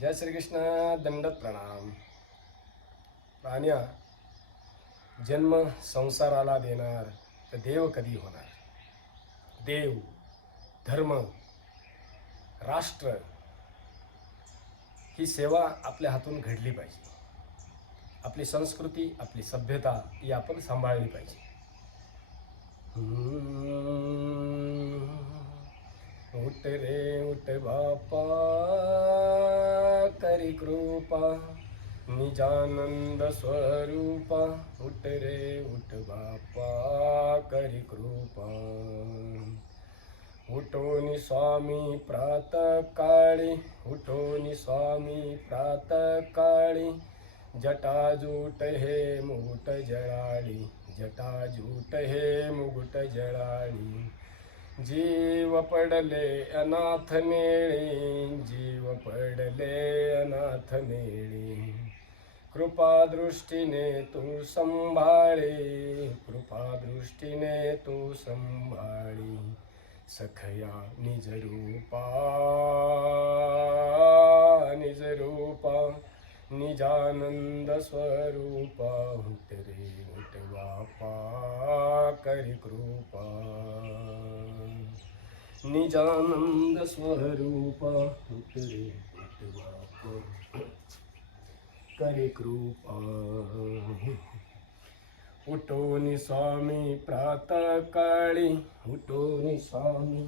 जय श्रीकृष्ण दंडत प्रणाम. प्राण्या जन्म संसाराला देणार तर देव कधी होणार? देव धर्म राष्ट्र ही सेवा आपल्या हातून घडली पाहिजे. आपली संस्कृती आपली सभ्यता ही आपण सांभाळली पाहिजे. उठ रे उठ बापा. कृपा निजानंद स्वरूपा उठ रे उठ बापा करी कृपा. उठोनी स्वामी प्रात काळी उठोनी स्वामी प्रात काळी जटाजूट हे मुगुट जळाळी जटाजूट हे मुगुट जळाळी. जीव पडले अनाथ मेळी जीव पडले अनाथ मेळी. कृपा दृष्टीने तू संभाळी कृपा दृष्टीने तू संभाळी सखया निज रूपा निज रूपा निजानंद स्वरूपा उठ रे उठ करी कृपा. निजानंद स्वरूपा उतरे करे उठ कृपा। उठोनी स्वामी प्रातः काळी उठोनी स्वामी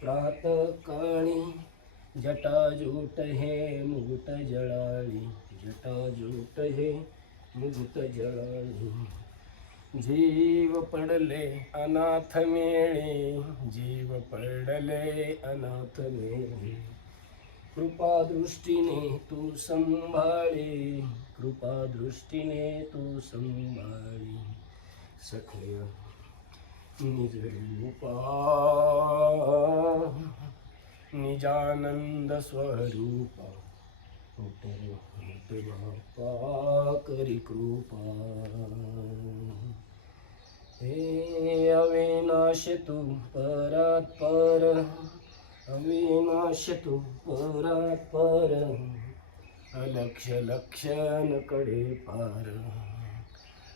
प्रातः काळी जटाजूट हे मुगुट जळाळी जटाजूट हे मुगुट जळाळी जीव पडले अनाथ मेळी. जीव पडले अनाथ मेळी. कृपा दृष्टीने तू संभाळी. कृपा दृष्टीने तू संभाळी. सखय निज रूपा. निजानंद स्वरूपा. उठ करी कृपा. हे अविनाश तू परात पर. अविनाश तू परात पर. अलक्ष लक्षणकडे पार.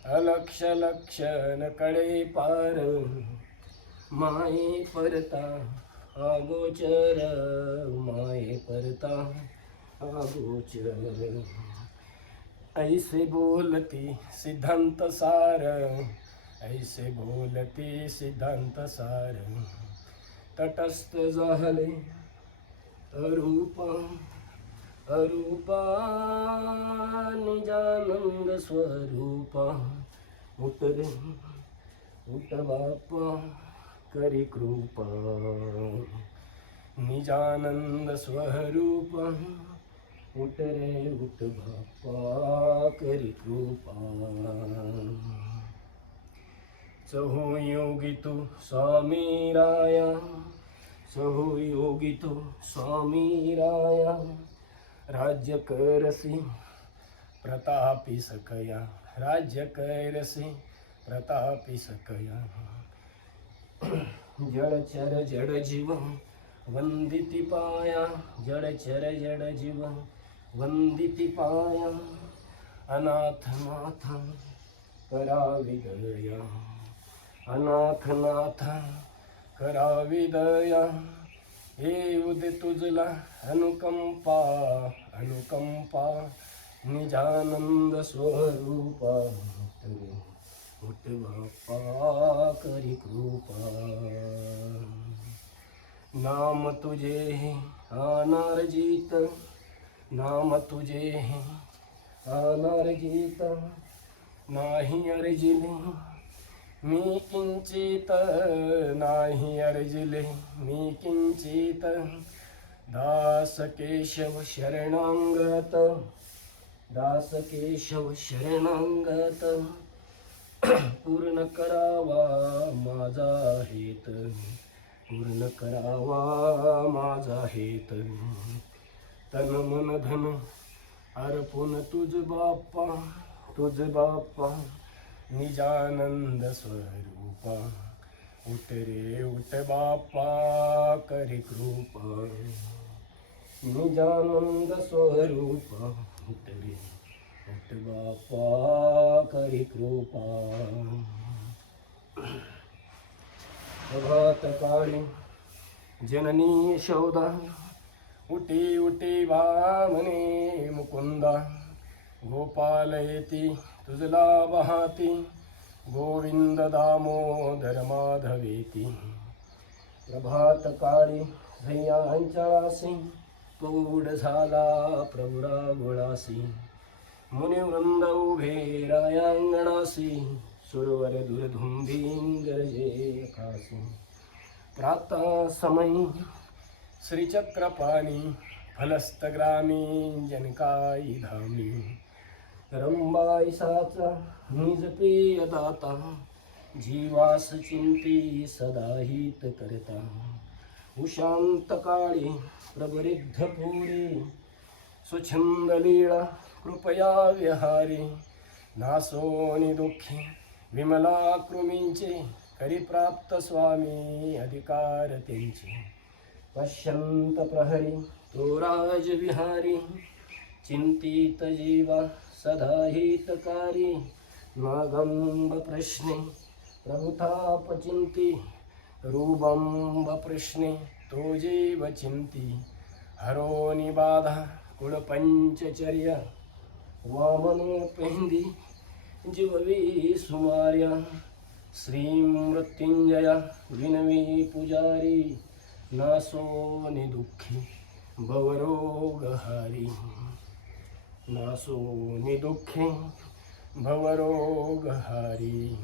अलक्ष लक्षणकडे पार. माये परता अगोचर माये परता अगोचर ऐसे बोलती सिद्धांत सार ऐसे बोलती सिद्धांत सार। तटस्थ झाले अरूपा अरूपा निजानंद स्वरूपा। उठ उत बापा करी कृपा। निजानंद स्वरूपा। उठ रे उठ बापा करी कृपा. सहो योगी तू स्वामी राया. सहो योगी तू स्वामी राया. राज्य करसी प्रतापी सकया. राज्य करसी प्रतापी सकया. जडचर जड जीव वंदिती पाया. जडचर जड जीव वंदिती पाया अनाथनाथ करावी दया। अनाथ नाथ करावी दया। तुझला अनुकंपा अनुकंपा निजानंद स्वरूपा उठ बापा करी कृपा। नाम तुझे है आनार जीत नाम तुझे अनर्जित नाही अर्जिले। मी किंचित नाही अर्जिले। मी किंचित दास केशव शरणांगत। दास केशव शरणांगत। पूर्ण करावा माझा हेत। पूर्ण करावा माझा हेत। तन मन धन अर्पुन तुझ बाप्पा तुझ बाप्पा निजानंद स्वरूपा उतरे रे उठ बाप्पा करी कृपा. निजानंद स्वरूप उतरे उठ बापा करी कृपा. प्रभात काळी जननी शोधा उटी उटी वामने मुकुंदा गोपाल येती तुझला बहाती गोविंद दामोदर माधवेती. प्रभात काळी झय्यांच्यासी पौड झाला प्रवरा गोळासी. मुनिवृंद उभे रायांगणासी सुरवर दुर्धुंदीन गरजे कासी प्रातः समयी श्रीचक्रपाणी फलस्तग्रामी जनकाई धामी रंबाईसाचा निज प्रियदाता जीवास चिंती सदा हित करता उशांत काळी प्रवृद्ध पुरी स्वच्छंद लीळा कृपया विहारी। नासोनी दुःखी विमला कृमींचे करी प्राप्त स्वामी अधिकार त्यांचे पश्यंत प्रहरी तो राजविहारी चिंतित जीवा सदा हितकारी। नागंब प्रश्ने प्रभुताप चिंती रूबंब प्रश्ने तो जीव चिंती हरो बाधा कुळपंचचर्या वामनो जीववी सुमार्या श्री विनवी पुजारी ुःखि भवरोगहरि। नासो दुःखी भवरोगहरिं।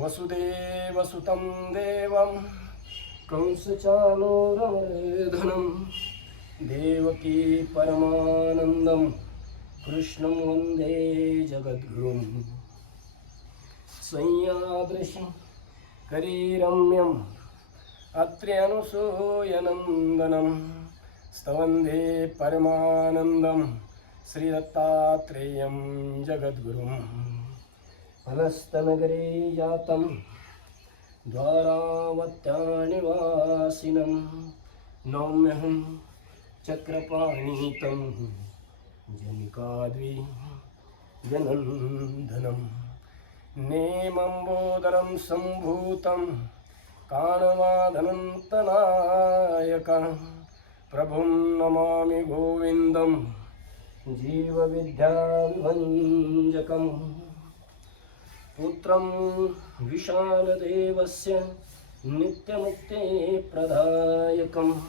वसुदेवसुतं देवं कंसचानोरधनं देवकी परमानन्दं कृष्णं वन्दे जगद्गुरुं संय्यादृशी करीरम्यं अत्र्यनुसूयनन्दनं स्तवन्दे परमानन्दं श्रीदत्तात्रेयं जगद्गुरुम्। फलस्तनगरे जातं द्वारावत्यानिवासिनं नौम्यहं चक्रपाणीतं जनिकाद्वि जनन्दनं नेमम्बोदरं सम्भूतं काणवादनन्तनायक प्रभुं नमामि गोविन्दं जीवविद्याविभञ्जकम्। पुत्रं विशालदेवस्य नित्यमुक्ते प्रदायकं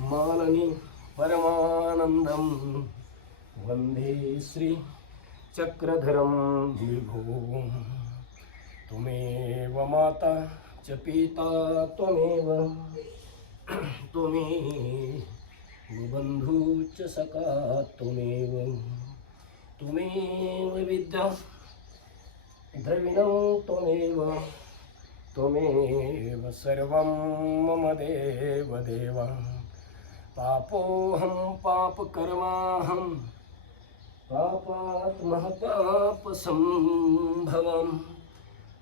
माननि परमानन्दं वन्दे श्रीचक्रधरं विभो। तुमेव माता च पिता त्वमेव। त्वमेव। बन्धू च सखा त्वमेव। त्वमेव विद्या। द्रविणं त्वमेव। त्वमेव सर्वं मम देव देव। पापोऽहं पापकर्माहं। पापात्मः पापसम्भवं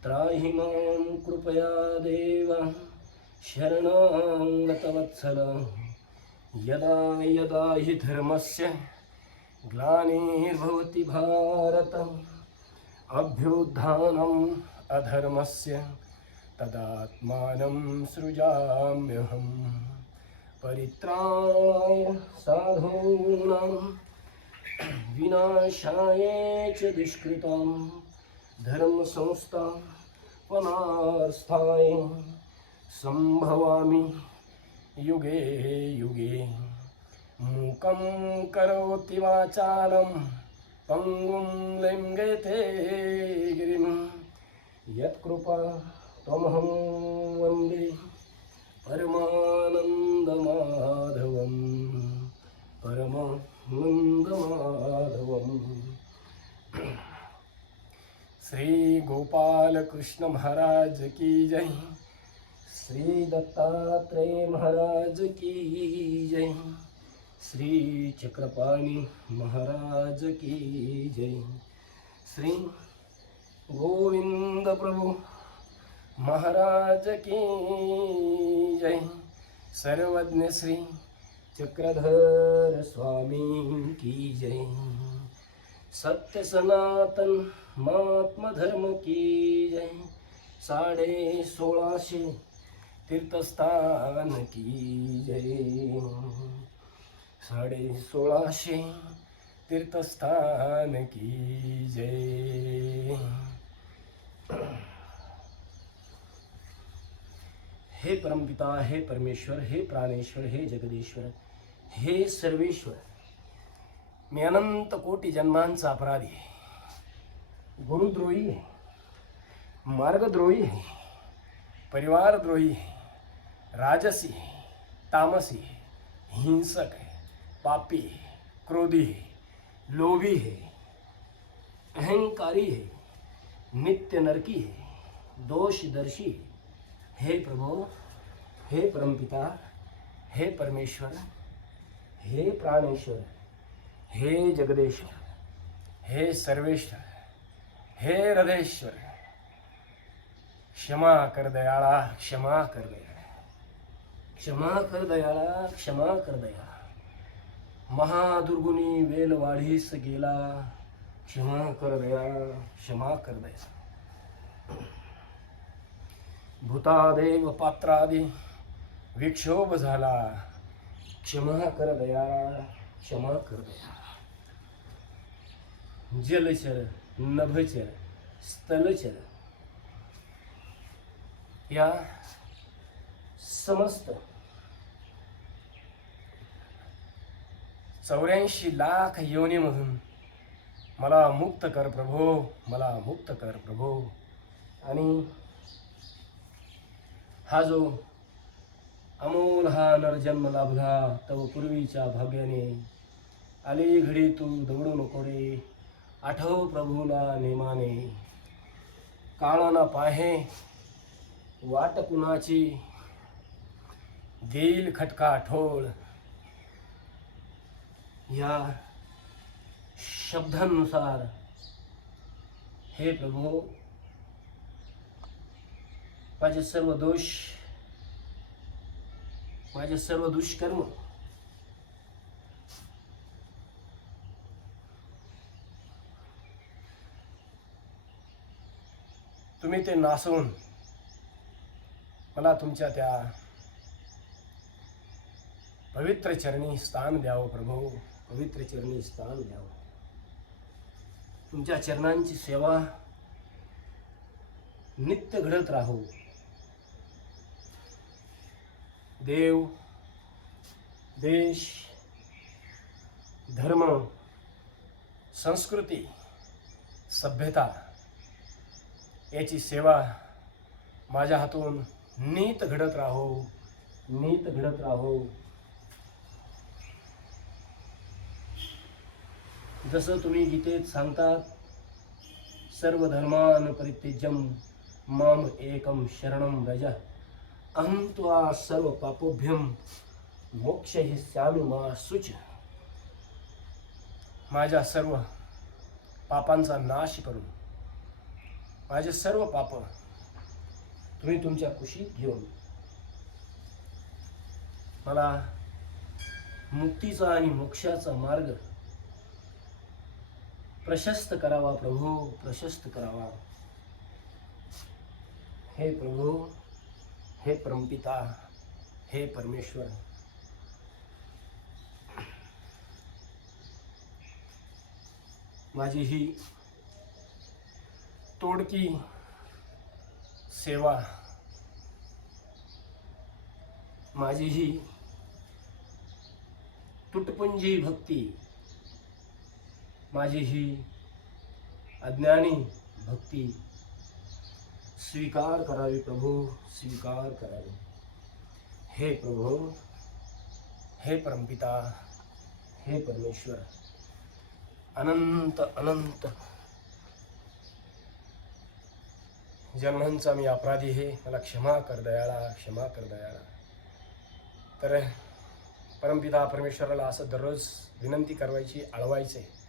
त्राहि मां कृपया देव शरणाङ्गतवत्सल यदा यदा हि धर्मस्य ग्लानिर्भवति भारत अभ्युत्थानम् अधर्मस्य तदात्मानं सृजाम्यहं। परित्राय साधूनां विनाशाय च दुष्कृतम्। धर्मसंस्थापनार्थाय सम्भवामि युगे युगे। मूकं करोति वाचालं पङ्गुं लिङ्गते गिरिं। यत्कृपा त्वमहं वन्दे परमानन्दमाधवं परमानन्दमाधवम्। श्री गोपाल कृष्ण महाराज की जय। श्री दत्तात्रेय महाराज की जय। श्री चक्रपाणी महाराज की जय। श्री गोविंद प्रभु महाराज की जय। सर्वज्ञ श्री चक्रधर स्वामी की जय। सत्य सनातन महात्मा धर्म की जय. साडे सोळाशे तीर्थस्थान की जय. साडे सोळाशे तीर्थस्थान की जय. हे परमपिता हे परमेश्वर हे प्राणेश्वर हे जगदीश्वर हे सर्वेश्वर. मी अनंत कोटी जन्मांचा अपराधी आहे. गुरुद्रोही आहे मार्गद्रोही आहे परिवारद्रोही है, राजसी आहे तामसी आहे हिंसक है, पापी है, क्रोधी है, लोभी है, अहंकारी है, नित्य नरकी है, दोषदर्शी है। हे प्रभो, हे परमपिता, हे परमेश्वर, हे प्राणेश्वर, हे जगदेश्वर, हे सर्वेश्वर हे हृदयेश्वर क्षमा कर दयाळा क्षमा कर दयाळा क्षमा कर दयाळा क्षमा कर दयाळा महादुर्गुणी वेल वाढीस गेला क्षमा कर दया क्षमा कर दया भूतादेव पात्रादि विक्षोभ झाला क्षमा कर दया क्षमा कर दया जलचर नभचर स्थलचर या समस्त चौऱ्याऐंशी लाख योनीमधून मला मुक्त कर प्रभो मला मुक्त कर प्रभो. आणि हा जो अमोल हा नरजन्म लाभला तव पूर्वीच्या भाग्याने आली घडी तू दौडू नको रे. आठव प्रभूला नेमाने काळाना पाहे वाट कुणाची? देईल खटका ठोळ. या शब्दांनुसार हे प्रभू माझे सर्व दोष माझे सर्व दुष्कर्म तुम्ही ते नासून मला तुमच्या त्या पवित्र चरणी स्थान द्यावं प्रभू. पवित्र चरणी स्थान द्यावं. तुमच्या चरणांची सेवा नित्य घडत राहू. देव देश धर्म संस्कृती सभ्यता याची सेवा माझ्या हातून नीत घडत राहो. नीत घडत राहो. जसं तुम्ही गीतेत सांगतात सर्व धर्मान परित्यजम माम एकम शरणम रज अहम त्वा सर्व पापोभ्यम मोक्ष हिस्यामी मा सुच माझ्या सर्व पापांचा नाश करून माझे सर्व पाप तुम्ही तुमच्या कुशीत घेऊन. मला मुक्तीचा आणि मोक्षाचा मार्ग प्रशस्त करावा प्रभू प्रशस्त करावा. हे प्रभू हे परमपिता हे परमेश्वर. माझी ही तोडकी सेवा माझी ही तुटपुंजी भक्ती माझी ही अज्ञानी भक्ती स्वीकार करावी प्रभू स्वीकार करावी. हे प्रभू हे परमपिता हे परमेश्वर. अनंत अनंत जन्मांचा मी अपराधी हे. मला क्षमा कर दयाळा क्षमा कर दयाळा. तर परमपिता परमेश्वराला असं दररोज विनंती करवायची आळवायचे.